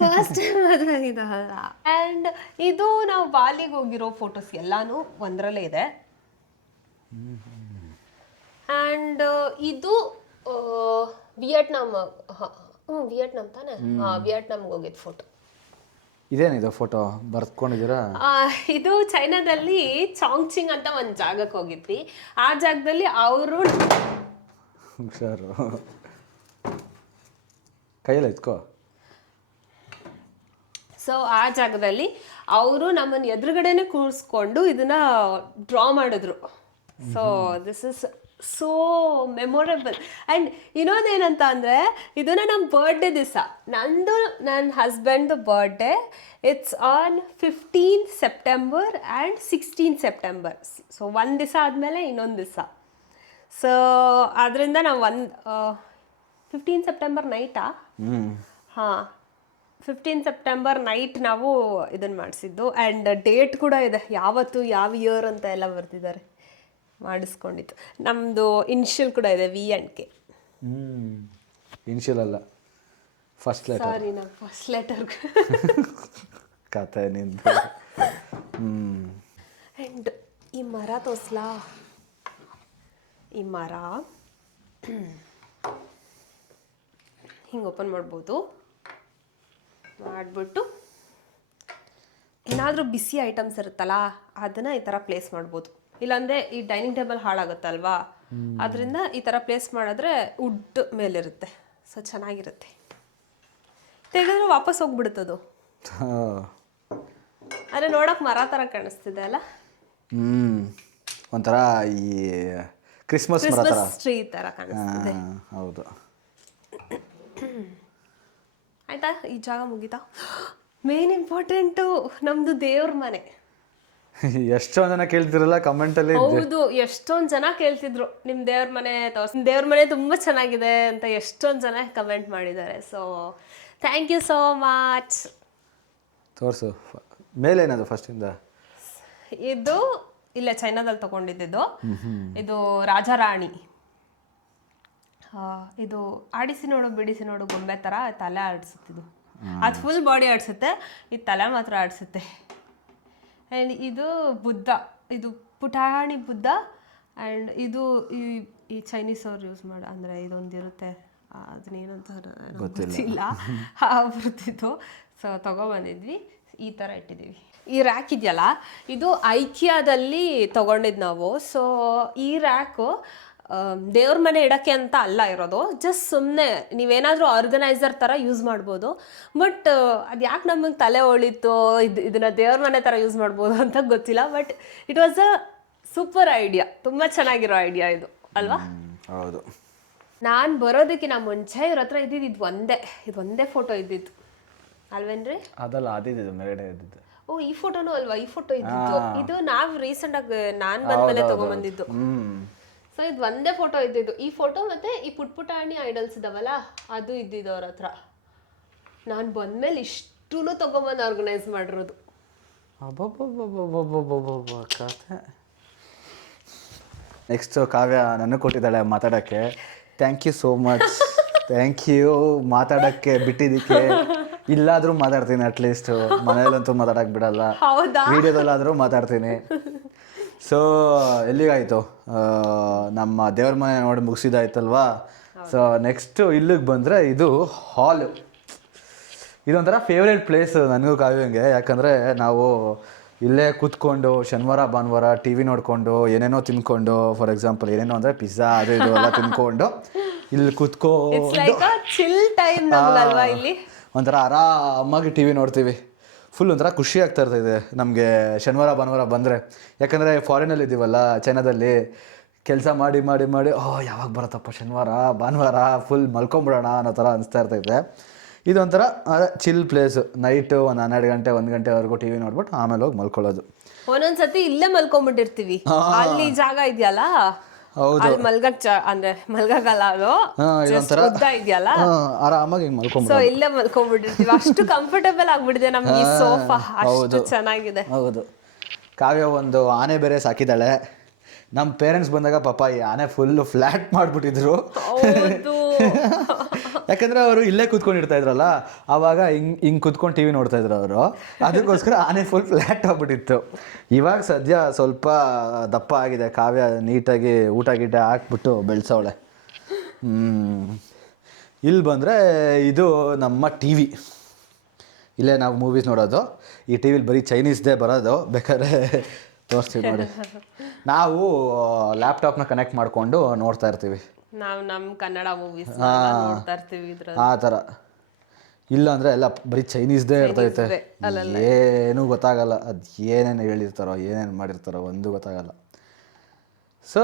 ಫಸ್ಟ್ ಟೈಮ್ ಮದುವೆ ಆಗಿದ್ದು. ಆ್ಯಂಡ್ ಇದು ನಾವು ಬಾಲಿಗೆ ಹೋಗಿರೋ ಫೋಟೋಸ್ ಎಲ್ಲಾನು ಒಂದರಲ್ಲೇ ಇದೆ. ಆ್ಯಂಡ್ ಇದು ವಿಯೆಟ್ನಾಮ್ ತಾನೆ, ವಿಯೆಟ್ನಾಮ್ಗೆ ಹೋಗಿದ್ದು ಫೋಟೋ. ಇದೇನಿದು ಫೋಟೋ ಬರ್ಕೊಂಡಿದ್ದೀರಾ? ಇದು ಚೈನಾದಲ್ಲಿ ಚಾಂಗ್ಚಿಂಗ್ ಅಂತ ಒಂದು ಜಾಗಕ್ಕೆ ಹೋಗಿದ್ವಿ. ಆ ಜಾಗದಲ್ಲಿ ಅವರು ಹುಷಾರು, ಕೈಯಲ್ಲಿ ಎತ್ಕೋ. ಸೊ ಆ ಜಾಗದಲ್ಲಿ ಅವರು ನಮ್ಮನ್ನು ಎದುರುಗಡೆನೆ ಕೂರಿಸ್ಕೊಂಡು ಇದನ್ನ ಡ್ರಾ ಮಾಡಿದ್ರು. So this is so memorable. And ಇನ್ನೊಂದೇನಂತ ಅಂದರೆ ಇದನ್ನ ನಮ್ಮ ಬರ್ಡೇ ದಿವಸ, ನಂದು ನನ್ನ ಹಸ್ಬೆಂಡ್ದು birthday, it's on 15 September and 16 September. So ಒಂದು ದಿವಸ ಆದಮೇಲೆ ಇನ್ನೊಂದು ದಿವಸ. ಸೊ ಅದರಿಂದ ನಾವು 15 ಸೆಪ್ಟೆಂಬರ್ ನೈಟಾ? ಹಾಂ, 15 ಸೆಪ್ಟೆಂಬರ್ ನೈಟ್ ನಾವು ಇದನ್ನು ಮಾಡಿಸಿದ್ದು. ಆ್ಯಂಡ್ ಡೇಟ್ ಕೂಡ ಇದೆ, ಯಾವತ್ತು ಯಾವ ಇಯರ್ ಅಂತ ಎಲ್ಲ ಬರ್ತಿದ್ದಾರೆ, ಮಾಡಿಸ್ಕೊಂಡಿತ್ತು. ನಮ್ಮದು ಇನಿಷಿಯಲ್ ಕೂಡ ಇದೆ, V&K. ಇನಿಷಿಯಲ್ ಅಲ್ಲ, ಫಸ್ಟ್ ಲೆಟರ್. ಸಾರಿ, ನಾ ಫಸ್ಟ್ ಲೆಟರ್ ಕತೆ ನಿಂದು. ಆ್ಯಂಡ್ ಈ ಮರ ತೋರಿಸ್ಲಾ? ಈ ಮರ ಹಿಂಗೆ ಓಪನ್ ಮಾಡ್ಬೋದು. ಮಾಡಿಬಿಟ್ಟು ಏನಾದರೂ ಬಿಸಿ ಐಟಮ್ಸ್ ಇರುತ್ತಲ್ಲ ಅದನ್ನು ಈ ಥರ ಪ್ಲೇಸ್ ಮಾಡ್ಬೋದು. ಇಲ್ಲಾಂದರೆ ಈ ಡೈನಿಂಗ್ ಟೇಬಲ್ ಹಾಳಾಗುತ್ತಲ್ವಾ, ಅದರಿಂದ ಈ ಥರ ಪ್ಲೇಸ್ ಮಾಡಿದ್ರೆ ವುಡ್ ಮೇಲಿರುತ್ತೆ. ಸೊ ಚೆನ್ನಾಗಿರುತ್ತೆ. ತೆಗೆದ್ರೆ ವಾಪಸ್ ಹೋಗ್ಬಿಡುತ್ತದು. ಆದರೆ ನೋಡೋಕೆ ಮರ ಥರ ಕಾಣಿಸ್ತಿದೆ ಅಲ್ಲ? ಒಂಥರ ಈ ಕ್ರಿಸ್ಮಸ್ ಟ್ರೀ ಥರ ಕಾಣಿಸ್ತಿದೆ. ಹೌದು. ಆಯ್ತಾ, ಈ ಜಾಗ ಮುಗೀತಾ? ಮೇನ್ ಇಂಪಾರ್ಟೆಂಟು ನಮ್ಮದು ದೇವ್ರ ಮನೆ. ಎಷ್ಟೊಂದು ಜನ ಕೇಳ್ತಿರಲ್ಲ ಕಮೆಂಟಲ್ಲಿ. ಹೌದು, ಎಷ್ಟೊಂದು ಜನ ಕೇಳ್ತಿದ್ರು ನಿಮ್ಮ ದೇವ್ರ ಮನೆ ತೋರಿಸಿ, ದೇವ್ರ ಮನೆ ತುಂಬ ಚೆನ್ನಾಗಿದೆ ಅಂತ ಎಷ್ಟೊಂದು ಜನ ಕಮೆಂಟ್ ಮಾಡಿದ್ದಾರೆ. So thank you so much. ತೋರಿಸು ಮೇಲೇನದು ಫಸ್ಟಿಂದ. ಇದು ಇಲ್ಲೇ ಚೈನಾದಲ್ಲಿ ತಗೊಂಡಿದ್ದು. ಇದು ರಾಜಾರಾಣಿ. ಇದು ಆಡಿಸಿ ನೋಡು ಬಿಡಿಸಿ ನೋಡು ಗೊಂಬೆ ಥರ ತಲೆ ಆಡಿಸುತ್ತಿದ್ದು. ಅದು ಫುಲ್ ಬಾಡಿ ಆಡಿಸುತ್ತೆ, ಇದು ತಲೆ ಮಾತ್ರ ಆಡಿಸುತ್ತೆ. ಆ್ಯಂಡ್ ಇದು ಬುದ್ಧ, ಇದು ಪುಟಾಣಿ ಬುದ್ಧ. ಆ್ಯಂಡ್ ಇದು ಈ ಚೈನೀಸ್ ಅವ್ರು ಯೂಸ್ ಮಾಡಿ, ಅಂದರೆ ಇದೊಂದಿರುತ್ತೆ, ಅದನ್ನೇನಂತ ಗೊತ್ತಿಲ್ಲ, ಬರ್ತಿತ್ತು. ಸೊ ತೊಗೊಬಂದಿದ್ವಿ, ಈ ಥರ ಇಟ್ಟಿದ್ದೀವಿ. ಈ ರ್ಯಾಕ್ ಇದೆಯಲ್ಲ, ಇದು ಐಕಿಯಾದಲ್ಲಿ ತೊಗೊಂಡಿದ್ದು ನಾವು. ಸೊ ಈ ರ್ಯಾಕು ದೇವ್ರ ಮನೆ ಇಡೋಕ್ಕೆ ಅಂತ ಅಲ್ಲ ಇರೋದು, ಜಸ್ಟ್ ಸುಮ್ಮನೆ ನೀವೇನಾದರೂ ಆರ್ಗನೈಸರ್ ಥರ ಯೂಸ್ ಮಾಡ್ಬೋದು. ಬಟ್ ಅದು ಯಾಕೆ ನಮಗೆ ತಲೆ ಹೊಳಿತು ಇದನ್ನು ದೇವ್ರ ಮನೆ ಥರ ಯೂಸ್ ಮಾಡ್ಬೋದು ಅಂತ ಗೊತ್ತಿಲ್ಲ. But it was a super idea, ತುಂಬ ಚೆನ್ನಾಗಿರೋ ಐಡಿಯಾ ಇದು ಅಲ್ವಾ? ಹೌದು. ನಾನು ಬರೋದಕ್ಕಿಂತ ಮುಂಚೆ ಇವ್ರ ಹತ್ರ ಇದು ಒಂದೇ ಫೋಟೋ ಇದ್ದಿತ್ತು ಅಲ್ವೇನ್ರಿ? ಅದಲ್ಲ, ಅದಿದ್ದು ಮೇಲ್ಗಡೆ ಇದ್ದಿದ್ದು. ಓ, ಈ ಫೋಟೋನು ಅಲ್ವಾ? ಈ ಫೋಟೋ ಇದ್ದಿತ್ತು. ಇದು ನಾವು ರೀಸೆಂಟಾಗಿ ನಾನು ಬಂದಮೇಲೆ ತೊಗೊಂಬಂದಿದ್ದು. ಸೊ ಇದು ಒಂದೇ ಫೋಟೋ ಇದ್ದಿದ್ದು. ಈ ಫೋಟೋ ಮತ್ತೆ ಈ ಪುಟ್ಪುಟಾಣಿ ಐಡಲ್ಸ್ ಇದಾವಲ್ಲ, ಅದು ಇದ್ದಿದ್ದು ಅವ್ರ ಹತ್ರ. ನಾನು ಬಂದ್ಮೇಲೆ ಇಷ್ಟೂ ತೊಗೊಂಬಂದು ಆರ್ಗನೈಸ್ ಮಾಡಿರೋದು. ಕತೆ. ನೆಕ್ಸ್ಟ್ ಕಾವ್ಯ ನನಗೆ ಕೊಟ್ಟಿದ್ದಾಳೆ ಮಾತಾಡೋಕ್ಕೆ. Thank you so much. Thank you ಮಾತಾಡೋಕ್ಕೆ ಬಿಟ್ಟಿದ್ದಕ್ಕೆ. ಇಲ್ಲಾದರೂ ಮಾತಾಡ್ತೀನಿ, ಅಟ್ಲೀಸ್ಟ್ ಮನೇಲಂತೂ ಮಾತಾಡಕ್ಕೆ ಬಿಡಲ್ಲ, ವಿಡಿಯೋದಲ್ಲಾದರೂ ಮಾತಾಡ್ತೀನಿ. ಸೊ ಎಲ್ಲಿಗಾಯಿತು, ನಮ್ಮ ದೇವ್ರ ಮನೆ ನೋಡಿ ಮುಗಿಸಿದಾಯ್ತಲ್ವಾ? ಸೊ ನೆಕ್ಸ್ಟು ಇಲ್ಲಿಗೆ ಬಂದರೆ ಇದು ಹಾಲು. ಇದೊಂಥರ ಫೇವ್ರೇಟ್ ಪ್ಲೇಸ್ ನನಗೂ ಕಾವ್ಯಂಗೆ. ಯಾಕಂದರೆ ನಾವು ಇಲ್ಲೇ ಕೂತ್ಕೊಂಡು ಶನಿವಾರ ಭಾನುವಾರ ಟಿ ವಿ ನೋಡಿಕೊಂಡು ಏನೇನೋ ತಿನ್ಕೊಂಡು, ಫಾರ್ ಎಕ್ಸಾಂಪಲ್ ಏನೇನೋ ಅಂದರೆ ಪಿಜ್ಜಾ ಅದು ಇದು ಎಲ್ಲ ತಿನ್ಕೊಂಡು ಇಲ್ಲಿ ಕೂತ್ಕೊಂಡು ಒಂಥರ ಆರಾಮಾಗಿ ಟಿ ವಿ ನೋಡ್ತೀವಿ. ಫುಲ್ ಒಂಥರ ಖುಷಿ ಆಗ್ತಾ ಇರ್ತದೆ ನಮಗೆ ಶನಿವಾರ ಭಾನುವಾರ ಬಂದರೆ. ಯಾಕಂದರೆ ಫಾರಿನಲ್ಲಿ ಇದ್ದೀವಲ್ಲ, ಚೈನಾದಲ್ಲಿ ಕೆಲಸ ಮಾಡಿ ಮಾಡಿ ಮಾಡಿ ಯಾವಾಗ ಬರುತ್ತಪ್ಪ ಶನಿವಾರ ಭಾನುವಾರ, ಫುಲ್ ಮಲ್ಕೊಂಬಿಡೋಣ ಅನ್ನೋ ಥರ ಅನಿಸ್ತಾ ಇರ್ತೈತೆ. ಇದೊಂಥರ ಚಿಲ್ ಪ್ಲೇಸು. ನೈಟು ಒಂದು 12 ಗಂಟೆ 1 ಗಂಟೆವರೆಗೂ ಟಿ ವಿ ನೋಡ್ಬಿಟ್ಟು ಆಮೇಲೆ ಹೋಗಿ ಮಲ್ಕೊಳ್ಳೋದು. ಒಂದೊಂದ್ಸತಿ ಇಲ್ಲೇ ಮಲ್ಕೊಂಡ್ಬಿಟ್ಟಿರ್ತೀವಿ, ಅಲ್ಲಿ ಜಾಗ ಇದೆಯಲ್ಲ, ಅಲ್ಲಿ ಅಂದ್ರೆ ಮಲ್ಗಲ್ಲ, ಅದು ಉದ್ದ ಇದೆಯಲ್ಲ, ಆರಾಮಾಗಿ ಮಲ್ಕೊಂಡ್. ಸೊ ಇಲ್ಲೇ ಮಲ್ಕೊಂಡ್ಬಿಟ್ಟಿರ್ತೀವಿ. ಅಷ್ಟು ಕಂಫರ್ಟೇಬಲ್ ಆಗ್ಬಿಟ್ಟಿದೆ ನಮ್ಗೆ ಈ ಸೋಫಾ, ಅಷ್ಟು ಚೆನ್ನಾಗಿದೆ. ಹೌದು. ಕಾವ್ಯ ಒಂದು ಆನೆ ಬೇರೆ ಸಾಕಿದ್ದಾಳೆ. ನಮ್ಮ ಪೇರೆಂಟ್ಸ್ ಬಂದಾಗ ಪಾಪ ಈ ಆನೆ ಫುಲ್ಲು ಫ್ಲ್ಯಾಟ್ ಮಾಡಿಬಿಟ್ಟಿದ್ರು. ಯಾಕಂದರೆ ಅವರು ಇಲ್ಲೇ ಕೂತ್ಕೊಂಡಿರ್ತಾ ಇದ್ರಲ್ಲ, ಆವಾಗ ಹಿಂಗೆ ಕೂತ್ಕೊಂಡು ಟಿ ವಿ ನೋಡ್ತಾ ಇದ್ರು ಅವರು. ಅದಕ್ಕೋಸ್ಕರ ಆನೆ ಫುಲ್ ಫ್ಲ್ಯಾಟ್ ಆಗಿಬಿಟ್ಟಿತ್ತು. ಇವಾಗ ಸದ್ಯ ಸ್ವಲ್ಪ ದಪ್ಪ ಆಗಿದೆ. ಕಾವ್ಯ ನೀಟಾಗಿ ಊಟ ಗೀಟ ಹಾಕ್ಬಿಟ್ಟು ಬೆಳೆಸವಳೆ. ಇಲ್ಲಿ ಬಂದರೆ ಇದು ನಮ್ಮ ಟಿ ವಿ. ಇಲ್ಲೇ ನಾವು ಮೂವೀಸ್ ನೋಡೋದು. ಈ ಟಿ ವಿಲಿ ಬರೀ ಚೈನೀಸ್ದೇ ಬರೋದು, ಬೇಕಾದ್ರೆ ತೋರಿಸ್ತೀವಿ ನೋಡಿ. ನಾವು ಲ್ಯಾಪ್ಟಾಪ್ನ ಕನೆಕ್ಟ್ ಮಾಡಿಕೊಂಡು ನೋಡ್ತಾ ಇರ್ತೀವಿ. ನಾವು ನಮ್ಮ ಕನ್ನಡ ಮೂವೀಸ್ ನೋಡ್ತಾ ಇರ್ತೀವಿ ಇದ್ರಲ್ಲಿ. ಆ ಥರ. ಇಲ್ಲ ಅಂದರೆ ಎಲ್ಲ ಬರೀ ಚೈನೀಸ್ದೇ ಇರ್ತೈತೆ, ಏನೂ ಗೊತ್ತಾಗಲ್ಲ. ಅದು ಏನೇನು ಹೇಳಿರ್ತಾರೋ ಏನೇನು ಮಾಡಿರ್ತಾರೋ ಒಂದು ಗೊತ್ತಾಗಲ್ಲ. ಸೊ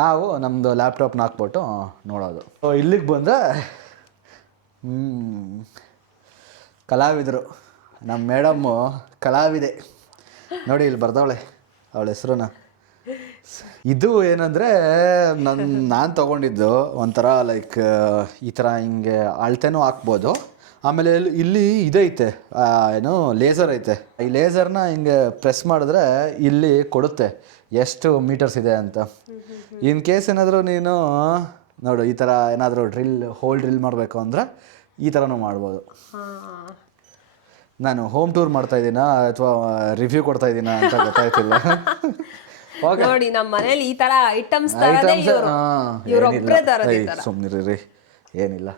ನಾವು ನಮ್ಮದು ಲ್ಯಾಪ್ಟಾಪ್ನ ಹಾಕ್ಬಿಟ್ಟು ನೋಡೋದು. ಇಲ್ಲಿಗೆ ಬಂದರೆ ಕಲಾವಿದರು, ನಮ್ಮ ಮೇಡಮ್ಮು ಕಲಾವಿದೆ ನೋಡಿ, ಇಲ್ಲಿ ಬರ್ದವಳೆ ಅವಳ ಹೆಸ್ರನ್ನ. ಇದು ಏನಂದರೆ ನಾನು ತೊಗೊಂಡಿದ್ದು ಒಂಥರ ಲೈಕ್ ಈ ಥರ ಹಿಂಗೆ ಅಳತೆನೂ ಹಾಕ್ಬೋದು. ಆಮೇಲೆ ಇಲ್ಲಿ ಇದೈತೆ, ಏನು ಲೇಸರ್ ಐತೆ. ಈ ಲೇಸರ್ನ ಹಿಂಗೆ ಪ್ರೆಸ್ ಮಾಡಿದ್ರೆ ಇಲ್ಲಿ ಕೊಡುತ್ತೆ ಎಷ್ಟು ಮೀಟರ್ಸ್ ಇದೆ ಅಂತ. ಇನ್ ಕೇಸ್ ಏನಾದರೂ ನೀನು ನೋಡು ಈ ಥರ ಏನಾದರೂ ಹೋಲ್ ಡ್ರಿಲ್ ಮಾಡಬೇಕು ಅಂದರೆ ಈ ಥರನೂ ಮಾಡ್ಬೋದು. ನಾನು ಹೋಮ್ ಟೂರ್ ಮಾಡ್ತಾ ಇದ್ದೀನಾ ಅಥವಾ ರಿವ್ಯೂ ಕೊಡ್ತಾ ಇದ್ದೀನಾ ಅಂತ ಗೊತ್ತಾಯ್ತಿಲ್ಲ. ನೋಡಿ ನಮ್ಮ ಮನೇಲಿ ಈ ತರ ಐಟಮ್ಸ್ ಸುಮ್ಮನಿರಿ, ಏನಿಲ್ಲ.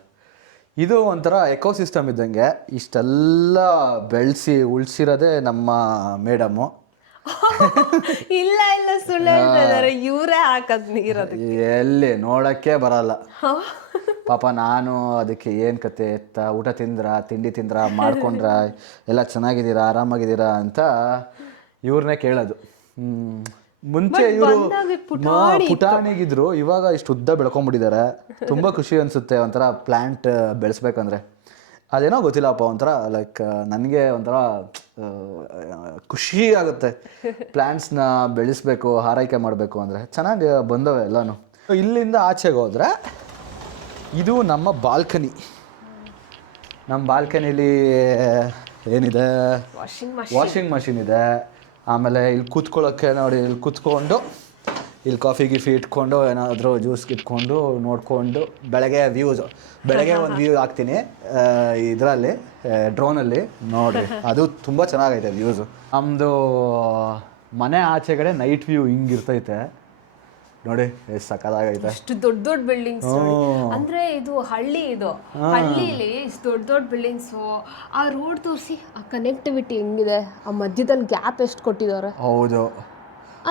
ಇದು ಒಂಥರ ಎಕೋಸಿಸ್ಟಮ್ ಇದ್ದಂಗೆ. ಇಷ್ಟೆಲ್ಲ ಬೆಳೆಸಿ ಉಳಿಸಿರೋದೇ ನಮ್ಮ ಮೇಡಮ್ಮು. ಇಲ್ಲ ಇಲ್ಲ, ಸುಳ್ಳು ಹೇಳ್ತಾ ಇದ್ದಾರೆ, ಇವರೇ ಹಾಕದ್ ನೀರದು. ಎಲ್ಲಿ ನೋಡೋಕ್ಕೆ ಬರಲ್ಲ ಪಾಪ. ನಾನು ಅದಕ್ಕೆ ಏನು ಕತೆ ಎತ್ತ ಊಟ ತಿಂದ್ರ ತಿಂಡಿ ತಿಂದ್ರ ಮಾಡ್ಕೊಂಡ್ರ ಎಲ್ಲ ಚೆನ್ನಾಗಿದ್ದೀರಾ ಆರಾಮಾಗಿದ್ದೀರಾ ಅಂತ ಇವ್ರನ್ನೇ ಕೇಳೋದು. ಮುಂಚೆ ಇವರು ಪುಟಾಣಿಗಿದ್ರು, ಇವಾಗ ಇಷ್ಟು ಉದ್ದ ಬೆಳ್ಕೊಂಡ್ಬಿಟ್ಟಿದ್ದಾರೆ. ತುಂಬ ಖುಷಿ ಅನಿಸುತ್ತೆ ಒಂಥರ ಪ್ಲ್ಯಾಂಟ್ ಬೆಳೆಸ್ಬೇಕಂದ್ರೆ. ಅದೇನೋ ಗೊತ್ತಿಲ್ಲಪ್ಪ, ಒಂಥರ ಲೈಕ್ ನನಗೆ ಒಂಥರ ಖುಷಿ ಆಗುತ್ತೆ ಪ್ಲ್ಯಾಂಟ್ಸ್ನ ಬೆಳೆಸ್ಬೇಕು, ಹಾರೈಕೆ ಮಾಡಬೇಕು ಅಂದರೆ. ಚೆನ್ನಾಗಿ ಬಂದವೆ ಎಲ್ಲನೂ. ಇಲ್ಲಿಂದ ಆಚೆಗೆ ಹೋದರೆ ಇದು ನಮ್ಮ ಬಾಲ್ಕನಿ. ನಮ್ಮ ಬಾಲ್ಕನಿಲಿ ಏನಿದೆ, ವಾಷಿಂಗ್ ಮಷಿನ್ ಇದೆ. ಆಮೇಲೆ ಇಲ್ಲಿ ಕೂತ್ಕೊಳ್ಳೋಕ್ಕೆ ನೋಡಿ, ಇಲ್ಲಿ ಕೂತ್ಕೊಂಡು ಇಲ್ಲಿ ಕಾಫಿ ಗಿಫಿ ಇಟ್ಕೊಂಡು ಏನಾದರೂ ಜ್ಯೂಸ್ ಇಟ್ಕೊಂಡು ನೋಡಿಕೊಂಡು ಬೆಳಗ್ಗೆ ಒಂದು ವ್ಯೂ ಹಾಕ್ತೀನಿ ಇದರಲ್ಲಿ ಡ್ರೋನಲ್ಲಿ ನೋಡಿ. ಅದು ತುಂಬ ಚೆನ್ನಾಗೈತೆ ವ್ಯೂಸು. ನಮ್ಮದು ಮನೆ ಆಚೆಗಡೆ ನೈಟ್ ವ್ಯೂ ಹಿಂಗಿರ್ತೈತೆ ನೋಡಿ, ಎಷ್ಟು ಸಕ್ಕತ್ತಾಗೈತೆ. ಅಷ್ಟು ದೊಡ್ಡ ದೊಡ್ಡ ಬಿಲ್ಡಿಂಗ್ಸ್ ಅಂದ್ರೆ ಇದು ಹಳ್ಳಿ. ಇದು ಹಳ್ಳಿಲಿ ದೊಡ್ಡ ದೊಡ್ಡ ಬಿಲ್ಡಿಂಗ್ಸು, ಆ ರೋಡ್ ತೋರಿಸಿ, ಆ ಕನೆಕ್ಟಿವಿಟಿ ಹೆಂಗಿದೆ, ಆ ಮಧ್ಯದಲ್ಲಿ ಗ್ಯಾಪ್ ಎಷ್ಟು ಕೊಟ್ಟಿದ್ದಾರೆ. ಹೌದು,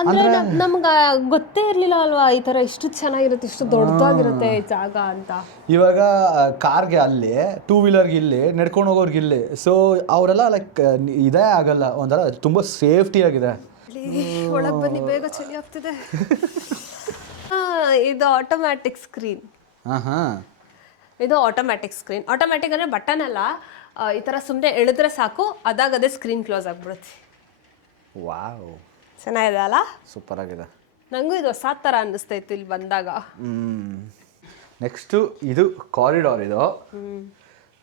ಅಂದ್ರೆ ನಮ್ಗೆ ಗೊತ್ತೇ ಇರಲಿಲ್ಲ ಅಲ್ವಾ ಈ ಥರ ಇಷ್ಟು ಚೆನ್ನಾಗಿರುತ್ತೆ, ಇಷ್ಟು ದೊಡ್ಡದಾಗಿರುತ್ತೆ ಜಾಗ ಅಂತ. ಇವಾಗ ಕಾರ್ಗೆ ಅಲ್ಲಿ, ಟೂ ವೀಲರ್ಗೆ ಇಲ್ಲಿ, ನಡ್ಕೊಂಡು ಹೋಗೋರ್ಗೆ ಇಲ್ಲಿ. ಸೊ ಅವರೆಲ್ಲ ಲೈಕ್ ಇದೇ ಆಗಲ್ಲ, ಒಂಥರ ತುಂಬ ಸೇಫ್ಟಿ ಆಗಿದೆ. ಒಳಗೆ ಬನ್ನಿ, ಬೇಗ ಚಳಿ ಆಗ್ತಿದೆ. ಇದು ಆಟೋಮ್ಯಾಟಿಕ್ ಸ್ಕ್ರೀನ್. ಇದು ಆಟೋಮ್ಯಾಟಿಕ್ ಸ್ಕ್ರೀನ್. ಆಟೋಮ್ಯಾಟಿಕ್ ಅಂದರೆ ಬಟನ್ ಅಲ್ಲ, ಈ ಥರ ಸುಮ್ಮನೆ ಎಳೆದ್ರೆ ಸಾಕು, ಅದಾಗದೇ ಸ್ಕ್ರೀನ್ ಕ್ಲೋಸ್ ಆಗಿಬಿಡುತ್ತೆ. ವಾವ್, ಚೆನ್ನಾಗಿದೆ ಅಲ್ಲ? ಸೂಪರ್ ಆಗಿದೆ. ನನಗೂ ಇದು ಹೊಸ ಥರ ಅನ್ನಿಸ್ತೈತಿ ಇಲ್ಲಿ ಬಂದಾಗ. ನೆಕ್ಸ್ಟು ಇದು ಕಾರಿಡಾರ್. ಇದು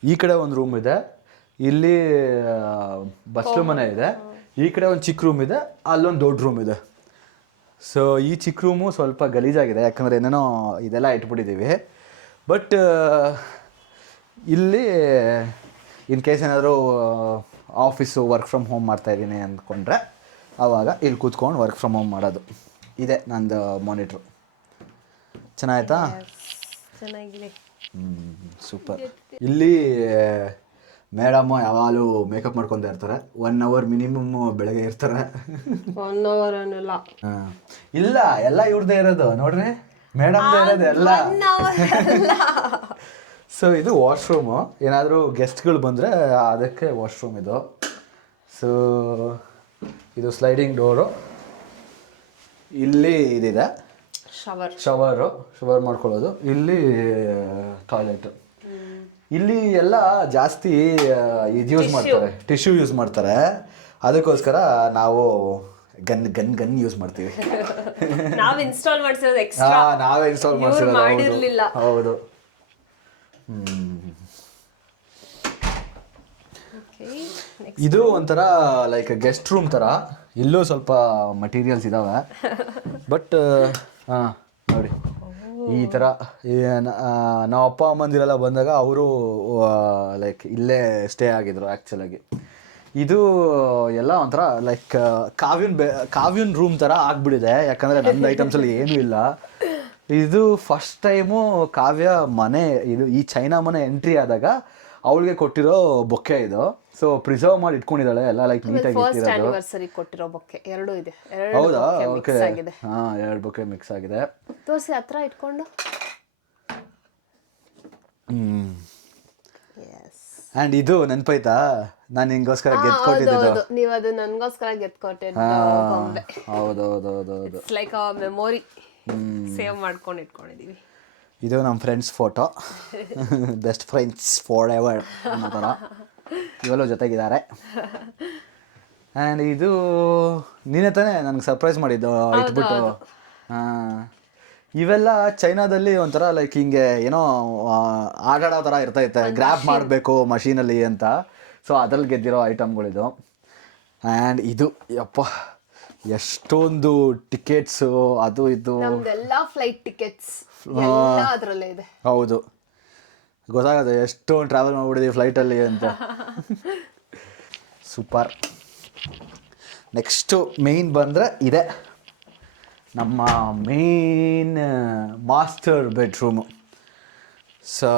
ಈ ಕಡೆ ಒಂದು ರೂಮ್ ಇದೆ, ಇಲ್ಲಿ ಬಸ್ಲು ಮನೆ ಇದೆ. ಈ ಕಡೆ ಒಂದು ಚಿಕ್ಕ ರೂಮ್ ಇದೆ, ಅಲ್ಲೊಂದು ದೊಡ್ಡ ರೂಮ್ ಇದೆ. ಸೊ ಈ ಚಿಕ್ಕ ರೂಮು ಸ್ವಲ್ಪ ಗಲೀಜಾಗಿದೆ, ಯಾಕಂದರೆ ಏನೇನೋ ಇದೆಲ್ಲ ಇಟ್ಬಿಟ್ಟಿದ್ದೀವಿ. ಬಟ್ ಇಲ್ಲಿ ಇನ್ ಕೇಸ್ ಏನಾದರೂ ಆಫೀಸು ವರ್ಕ್ ಫ್ರಮ್ ಹೋಮ್ ಮಾಡ್ತಾಯಿದ್ದೀನಿ ಅಂದ್ಕೊಂಡ್ರೆ ಆವಾಗ ಇಲ್ಲಿ ಕೂತ್ಕೊಂಡು ವರ್ಕ್ ಫ್ರಮ್ ಹೋಮ್ ಮಾಡೋದು. ಇದೆ ನಂದು ಮಾನಿಟ್ರು. ಚೆನ್ನಾಯ್ತಾ? ಚೆನ್ನಾಗಿದೆ. ಸೂಪರ್. ಇಲ್ಲಿ ಮೇಡಮ್ಮು ಯಾವಾಗಲೂ ಮೇಕಪ್ ಮಾಡ್ಕೊತಾ ಇರ್ತಾರೆ. 1 hour ಮಿನಿಮಮ್ ಬೆಳಗ್ಗೆ ಇರ್ತಾರೆ. 1 hour ಅನ್ನಲ್ಲ, ಇಲ್ಲ ಎಲ್ಲ ಇವ್ರದ್ದೇ ಇರೋದು ನೋಡ್ರಿ, ಮೇಡಮ್ದೇ ಇರೋದು ಎಲ್ಲ. ಸೊ ಇದು ವಾಶ್ರೂಮು, ಏನಾದರೂ ಗೆಸ್ಟ್ಗಳು ಬಂದರೆ ಅದಕ್ಕೆ ವಾಶ್ರೂಮ್ ಇದು. ಸೊ ಇದು ಸ್ಲೈಡಿಂಗ್ ಡೋರು. ಇಲ್ಲಿ ಇದಿದೆ ಶವರ್ ಮಾಡ್ಕೊಳ್ಳೋದು. ಇಲ್ಲಿ ಟಾಯ್ಲೆಟ್. ಇಲ್ಲಿ ಎಲ್ಲ ಜಾಸ್ತಿ ಇದು ಯೂಸ್ ಮಾಡ್ತಾರೆ, ಟಿಶ್ಯೂ ಯೂಸ್ ಮಾಡ್ತಾರೆ. ಅದಕ್ಕೋಸ್ಕರ ನಾವು ಗನ್ ಯೂಸ್ ಮಾಡ್ತೀವಿ. ನಾವು ಇನ್ಸ್ಟಾಲ್ ಮಾಡಿಸಿರೋದು ಎಕ್ಸ್ಟ್ರಾ. ನಾವೇ ಇನ್ಸ್ಟಾಲ್ ಮಾಡಿರಲಿಲ್ಲ. ಹೌದು. ಇದು ಒಂಥರ ಲೈಕ್ ಗೆಸ್ಟ್ ರೂಮ್ ಥರ. ಇಲ್ಲೂ ಸ್ವಲ್ಪ ಮಟೀರಿಯಲ್ಸ್ ಇದ್ದಾವೆ. ಬಟ್ ನೋಡಿ ಈ ಥರ ನಾವು ಅಪ್ಪ ಅಮ್ಮಂದಿರೆಲ್ಲ ಬಂದಾಗ ಅವರು ಲೈಕ್ ಇಲ್ಲೇ ಸ್ಟೇ ಆಗಿದ್ರು ಆ್ಯಕ್ಚುಲಾಗಿ. ಇದು ಎಲ್ಲ ಒಂಥರ ಲೈಕ್ ಕಾವ್ಯನ್ ರೂಮ್ ಥರ ಆಗಿಬಿಟ್ಟಿದೆ, ಯಾಕಂದರೆ ನನ್ನ ಐಟಮ್ಸಲ್ಲಿ ಏನೂ ಇಲ್ಲ. ಇದು ಫಸ್ಟ್ ಟೈಮು ಕಾವ್ಯ ಮನೆ, ಇದು ಈ ಚೈನಾ ಮನೆ ಎಂಟ್ರಿ ಆದಾಗ ಅವಳಿಗೆ ಕೊಟ್ಟಿರೋ ಬೊಕ್ಕೆ ಇದು. ಸೊ ಪ್ರಿಸರ್ವ್ ಮಾಡಿ ಇಟ್ಕೊಂಡಿದ್ದಾಳೆ ಎಲ್ಲ ಲೈಕ್ ನೀಟಾಗಿ ಫಸ್ಟ್ ಇಟ್ಟಿರೋದು. ಆನಿವರ್ಸರಿ ಕೊಟ್ಟಿರೋ ಬೊಕ್ಕೆ 2 ಇದೆ. ಹೌದಾ? ಓಕೆ. ಆಗಿದೆ. ಹಾಂ, 2 ಬೊಕ್ಕೆ ಮಿಕ್ಸ್ ಆಗಿದೆ. ತೋರಿಸಿ ಹತ್ರ ಇಟ್ಕೊಂಡು. ಆ್ಯಂಡ್ ಇದು ನೆನಪಾಯ್ತಾ, ನಾನು ನಿಂಗೋಸ್ಕರ ಗೆದ್ಕೊಟ್ಟಿದ್ದು. ನೀವು ಅದು ನನಗೋಸ್ಕರ ಗೆದ್ಕೊಟ್ಟಿದ್ದು ಗೊಂಬೆ. ಹೌದೌದೌದೌದು. It's like a memory, save ಮಾಡ್ಕೊಂಡು ಇಟ್ಕೊಂಡಿದ್ದೀವಿ. ಇದು ನಮ್ಮ friends photo, best friends forever ಅನ್ನೋ ಥರ ಇವೆಲ್ಲ ಜೊತೆಗಿದ್ದಾರೆ. ಆ್ಯಂಡ್ ಇದು ನೀನೇ ತಾನೇ ನನಗೆ ಸರ್ಪ್ರೈಸ್ ಮಾಡಿದ್ದು ಇಟ್ಬಿಟ್ಟು. ಇವೆಲ್ಲ ಚೈನಾದಲ್ಲಿ ಒಂಥರ ಲೈಕ್ ಹಿಂಗೆ ಏನೋ ಆಟಾಡೋ ಥರ ಇರ್ತೈತೆ, ಗ್ರ್ಯಾಬ್ ಮಾಡಬೇಕು ಮಷೀನಲ್ಲಿ ಅಂತ. ಸೊ ಅದ್ರಲ್ಲಿ ಗೆದ್ದಿರೋ ಐಟಮ್ಗಳಿದು. ಆ್ಯಂಡ್ ಇದು ಯಪ್ಪ ಎಷ್ಟೊಂದು ಟಿಕೆಟ್ಸು, ಅದು ಇದು ನಮ್ದೆಲ್ಲ ಫ್ಲೈಟ್ ಟಿಕೆಟ್ಸ್ ಎಲ್ಲ ಅದರಲ್ಲೇ ಇದೆ. ಹೌದು, ಗೊತ್ತಾಗುತ್ತೆ ಎಷ್ಟೊಂದು ಟ್ರಾವೆಲ್ ಮಾಡ್ಬಿಟ್ಟಿದ್ದೀವಿ ಫ್ಲೈಟಲ್ಲಿ ಅಂತ. ಸೂಪರ್. ನೆಕ್ಸ್ಟು ಮೇಯ್ನ್ ಬಂದರೆ ಇದೆ ನಮ್ಮ ಮೇನ್ ಮಾಸ್ಟರ್ ಬೆಡ್ರೂಮು. ಸೊ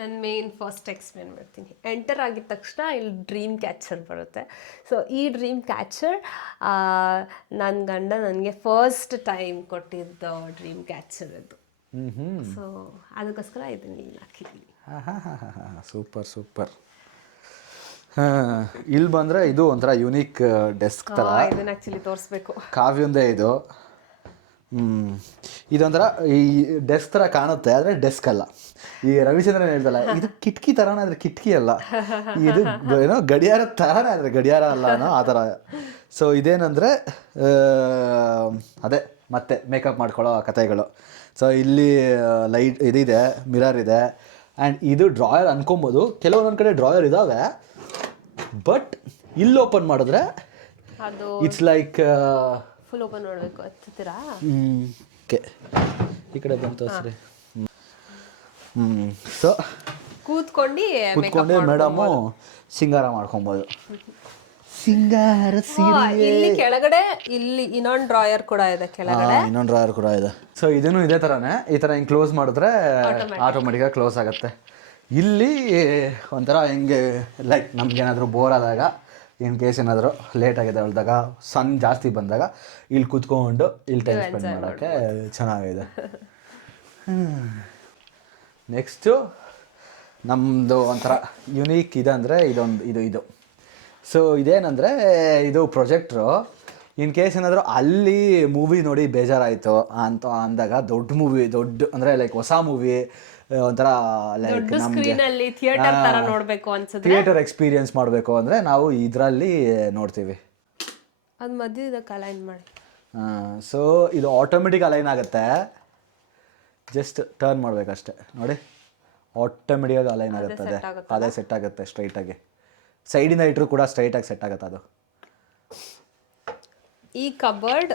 ನನ್ನ ಮೇನ್ ಫಸ್ಟ್ ಎಕ್ಸ್ಪ್ಲೇನ್ ಮಾಡ್ತೀನಿ. ಎಂಟರ್ ಆಗಿದ ತಕ್ಷಣ ಇಲ್ಲಿ ಡ್ರೀಮ್ ಕ್ಯಾಚರ್ ಬರುತ್ತೆ. ಸೊ ಈ ಡ್ರೀಮ್ ಕ್ಯಾಚರ್ ನನ್ನ ಗಂಡ ನನಗೆ ಫಸ್ಟ್ ಟೈಮ್ ಕೊಟ್ಟಿದ್ದು ಡ್ರೀಮ್ ಕ್ಯಾಚರ್ ಅದು. ಸೊ ಅದಕ್ಕೋಸ್ಕರ ಇದನ್ನ ಇಲ್ಲಿ ಹಾಕಿದ್ದೀನಿ. Super super. ಇಲ್ಲಿ ಬಂದರೆ ಇದು ಒಂಥರ ಯುನೀಕ್ ಡೆಸ್ಕ್ ಥರ. ಇದನ್ನ ಆ್ಯಕ್ಚುಲಿ ತೋರಿಸ್ಬೇಕು. ಕಾವ್ಯಂದೇ ಇದು. ಇದೊಂಥರ ಈ ಡೆಸ್ಕ್ ಥರ ಕಾಣುತ್ತೆ, ಆದರೆ ಡೆಸ್ಕ್ ಅಲ್ಲ. ಈ ರವಿಚಂದ್ರನ್ ಹೇಳ್ದಲ್ಲ, ಇದು ಕಿಟಕಿ ಥರನೇ ಆದರೆ ಕಿಟಕಿ ಅಲ್ಲ, ಇದು ಏನೋ ಗಡಿಯಾರ ಥರನೇ ಆದರೆ ಗಡಿಯಾರ ಅಲ್ಲ ಅನ್ನೋ ಆ ಥರ. ಸೊ ಇದೇನಂದರೆ ಅದೇ ಮತ್ತೆ ಮೇಕಪ್ ಮಾಡ್ಕೊಳ್ಳೋ ಕಥೆಗಳು. ಸೊ ಇಲ್ಲಿ ಲೈಟ್ ಇದಿದೆ, ಮಿರರ್ ಇದೆ. ಆ್ಯಂಡ್ ಇದು ಡ್ರಾಯರ್ ಅನ್ಕೊಬೋದು. ಕೆಲವೊಂದೊಂದು ಕಡೆ ಡ್ರಾಯರ್ ಇದ್ದಾವೆ, ಬಟ್ ಇಲ್ಲಿ ಓಪನ್ ಮಾಡಿದ್ರೆ ಅದು ಇಟ್ಸ್ ಲೈಕ್ ಫುಲ್ ಓಪನ್ ಮಾಡಬೇಕು ಹತ್ತೀರಾ. ಓಕೆ, ಈ ಕಡೆ ಬಂತು ಸರಿ. ಸೊ ಕೂತ್ಕೊಂಡು ಮೇಡಮು ಸಿಂಗಾರ ಮಾಡ್ಕೊಬೋದು. ಸಿಂಗಾರ ಇಲ್ಲಿ ಕೆಳಗಡೆ ಇಲ್ಲಿ ಇನ್ನೊಂದು ಡ್ರಾಯರ್ ಕೂಡ ಇದೆ ಕೆಳಗಡೆ. ಇನ್ನೊಂದು ಡ್ರಾಯರ್ ಕೂಡ ಇದೆ. ಸೊ ಇದನ್ನು ಇದೇ ಥರನೇ, ಈ ಥರ ಹಿಂಗೆ ಕ್ಲೋಸ್ ಮಾಡಿದ್ರೆ ಆಟೋಮೆಟಿಕಾಗಿ ಕ್ಲೋಸ್ ಆಗುತ್ತೆ. ಇಲ್ಲಿ ಒಂಥರ ಹಿಂಗೆ ಲೈಕ್ ನಮ್ಗೇನಾದರೂ ಬೋರ್ ಆದಾಗ, ಇನ್ ಕೇಸ್ ಏನಾದರೂ ಲೇಟ್ ಆಗಿದೆ ಹೊಳ್ದಾಗ, ಸನ್ ಜಾಸ್ತಿ ಬಂದಾಗ ಇಲ್ಲಿ ಕೂತ್ಕೊಂಡು ಇಲ್ಲಿ ಟೈಮ್ ಸ್ಪೆಂಡ್ ಮಾಡೋಕ್ಕೆ ಚೆನ್ನಾಗಿದೆ. ನೆಕ್ಸ್ಟು ನಮ್ಮದು ಒಂಥರ ಯುನೀಕ್ ಇದೆ ಅಂದರೆ ಇದು. ಸೊ ಇದೇನಂದರೆ ಇದು ಪ್ರೊಜೆಕ್ಟ್ರು. ಇನ್ ಕೇಸ್ ಏನಾದರೂ ಅಲ್ಲಿ ಮೂವಿ ನೋಡಿ ಬೇಜಾರಾಯಿತು ಅಂತ ಅಂದಾಗ, ದೊಡ್ಡ ಮೂವಿ, ದೊಡ್ಡ ಅಂದರೆ ಲೈಕ್ ಹೊಸ ಮೂವಿ, ಒಂಥರ ಲೈಕ್ ನಮಗೆ ಥಿಯೇಟರ್ ಎಕ್ಸ್ಪೀರಿಯನ್ಸ್ ಮಾಡಬೇಕು ಅಂದರೆ ನಾವು ಇದರಲ್ಲಿ ನೋಡ್ತೀವಿ. ಅದು ಮಧ್ಯದಕ್ಕೆ ಅಲೈನ್ ಮಾಡಿ. ಸೊ ಇದು ಆಟೋಮೆಟಿಕ್ ಅಲೈನ್ ಆಗುತ್ತೆ, ಜಸ್ಟ್ ಟರ್ನ್ ಮಾಡಬೇಕಷ್ಟೆ. ನೋಡಿ, ಆಟೋಮೆಟಿಕಾಗಿ ಅಲೈನ್ ಆಗುತ್ತದೆ, ಅದೇ ಸೆಟ್ ಆಗುತ್ತೆ ಸ್ಟ್ರೈಟಾಗಿ. ಸೈಡಿಂದ ಇಟ್ಟರು ಕೂಡ ಸ್ಟ್ರೈಟಾಗಿ ಸೆಟ್ ಆಗುತ್ತೆ ಅದು. ಈ ಕಬರ್ಡ್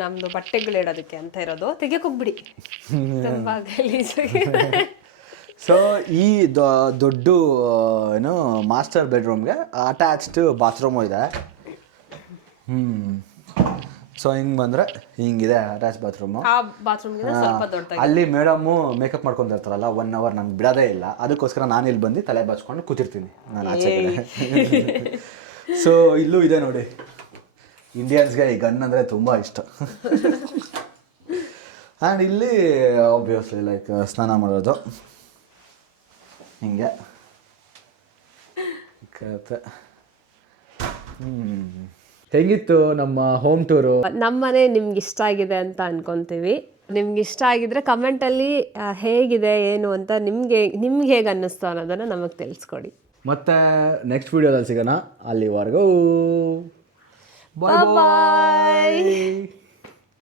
ನಮ್ದು ಬಟ್ಟೆಗಳಿಡೋದಕ್ಕೆ ಅಂತ ಇರೋದು. ತೆಗಿಯೋಕೋಗ್ಬಿಡಿ, ತುಂಬಾ ಗಲೀಜಾಗಿ. ಸೊ ಈ ದೊಡ್ಡ ಏನು ಮಾಸ್ಟರ್ ಬೆಡ್ರೂಮ್ಗೆ ಅಟ್ಯಾಚ್ಡ್ ಬಾತ್ರೂಮು ಇದೆ. ಸೊ ಹಿಂಗೆ ಬಂದರೆ ಹಿಂಗಿದೆ ಅಟ್ಯಾಚ್ ಬಾತ್ರೂಮು. ಆ ಬಾತ್ರೂಮ್ಗೆ ಸ್ವಲ್ಪ ದೊಡ್ಡದಾಗಿ. ಅಲ್ಲಿ ಮೇಡಮ್ಮು ಮೇಕಪ್ ಮಾಡ್ಕೊಂಡಿರ್ತಾರಲ್ಲ 1 hour, ನಂಗೆ ಬಿಡೋದೇ ಇಲ್ಲ. ಅದಕ್ಕೋಸ್ಕರ ನಾನು ಇಲ್ಲಿ ಬಂದು ತಲೆ ಬಾಚ್ಕೊಂಡು ಕೂತಿರ್ತೀನಿ ನಾನು ಆಚೆ ಕಡೆ. ಸೊ ಇಲ್ಲೂ ಇದೆ ನೋಡಿ, ಇಂಡಿಯನ್ಸ್ಗೆ ಈ ಗನ್ ಅಂದರೆ ತುಂಬ ಇಷ್ಟ. ಆ್ಯಂಡ್ ಇಲ್ಲಿ ಆಬ್ವಿಯಸ್ಲಿ ಲೈಕ್ ಸ್ನಾನ ಮಾಡೋದು ಹಿಂಗೆ ಕತೆ. ಹೆಂಗಿತ್ತು ನಮ್ಮ ಹೋಮ್ ಟೂರು? ನಮ್ಮನೆ ನಿಮ್ಗೆ ಇಷ್ಟ ಆಗಿದೆ ಅಂತ ಅನ್ಕೊಂತೀವಿ. ನಿಮ್ಗೆ ಇಷ್ಟ ಆಗಿದ್ರೆ ಕಮೆಂಟಲ್ಲಿ ಹೇಗಿದೆ ಏನು ಅಂತ ನಿಮ್ಗೆ ಹೇಗೆ ಅನ್ನಿಸ್ತು ಅನ್ನೋದನ್ನು ನಮಗೆ ತಿಳಿಸ್ಕೊಡಿ. ಮತ್ತೆ ನೆಕ್ಸ್ಟ್ ವಿಡಿಯೋದಲ್ಲಿ ಸಿಗೋಣ. ಅಲ್ಲಿವರೆಗೂ ಬಾಯ್ ಬಾಯ್.